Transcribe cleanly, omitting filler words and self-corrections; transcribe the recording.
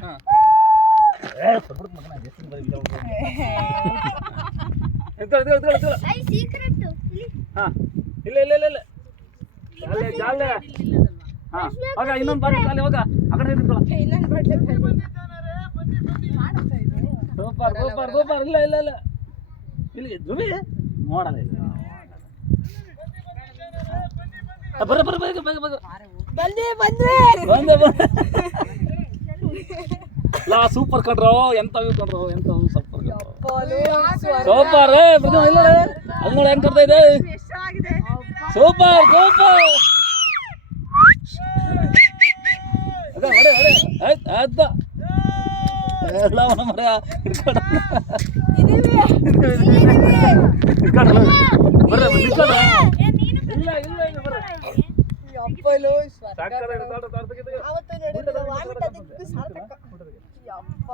ಹಾಂ ಹಾಂ ಇಲ್ಲ ಇಲ್ಲ ಇಲ್ಲ ಇಲ್ಲ ಜಾಲೆ ಜಾಲೆ ಹಾಂ ಹೋಗ ಇನ್ನೊಂದು ಬಾರಿ ಅಲ್ಲಿ ಹೋಗ ಆ ಕಡೆ ನಿಂತ್ಕೊಳ್ಳ ಸೂಪರ್ ಸೂಪರ್ ಸೂಪರ್ ಇಲ್ಲ ಇಲ್ಲ ಇಲ್ಲ ಇಲ್ಲಿ ಧ್ರುವಿ ನೋಡಲ್ಲ ಇಲ್ಲ ಬರ್ರ ಬರ್ರ ಬೇಗ ಬೇಗ ಬೇಗ ಬಂದೆ ಬಂದೆ ಬಂದೆ ಬಂದೆ ಲಾ ಸೂಪರ್ ಕಣ್ರೋ ಎಂತವು ಕಣ್ರೋ ಎಂತವು ಸೂಪರ್ ಸೂಪರ್ ಪ್ರತಿಮಾ ಇಲ್ಲ ಅಲ್ಲಿ ನೋಡಿ ಹೆಂಗ್ ಕಟ್ತಾ ಇದೆ ಸೂಪರ್ ಸೂಪರ್ ಅದ ಹೊಡೆ ಹೊಡೆ ಆಯ್ತು ಆಯ್ತು ಎಲ್ಲ ಮರ ಹಿಡ್ಕೊಂಡ ಬರ್ರ ಹಿಡ್ಕೊಂಡ ಇಲ್ಲ ಇಲ್ಲ ಇಲ್ಲ ಬರ್ರ ಯಪ್ಪಲೋ ಸಾಕರ ಹಿಡ್ಕೊಂಡು ಅವತ್ತು ನೋಡಿದ್ರೆ ವಾಮಿಟ್ ಅದಕ್ಕೆ ಸಾರ್ಥಕ ಯಪ್ಪ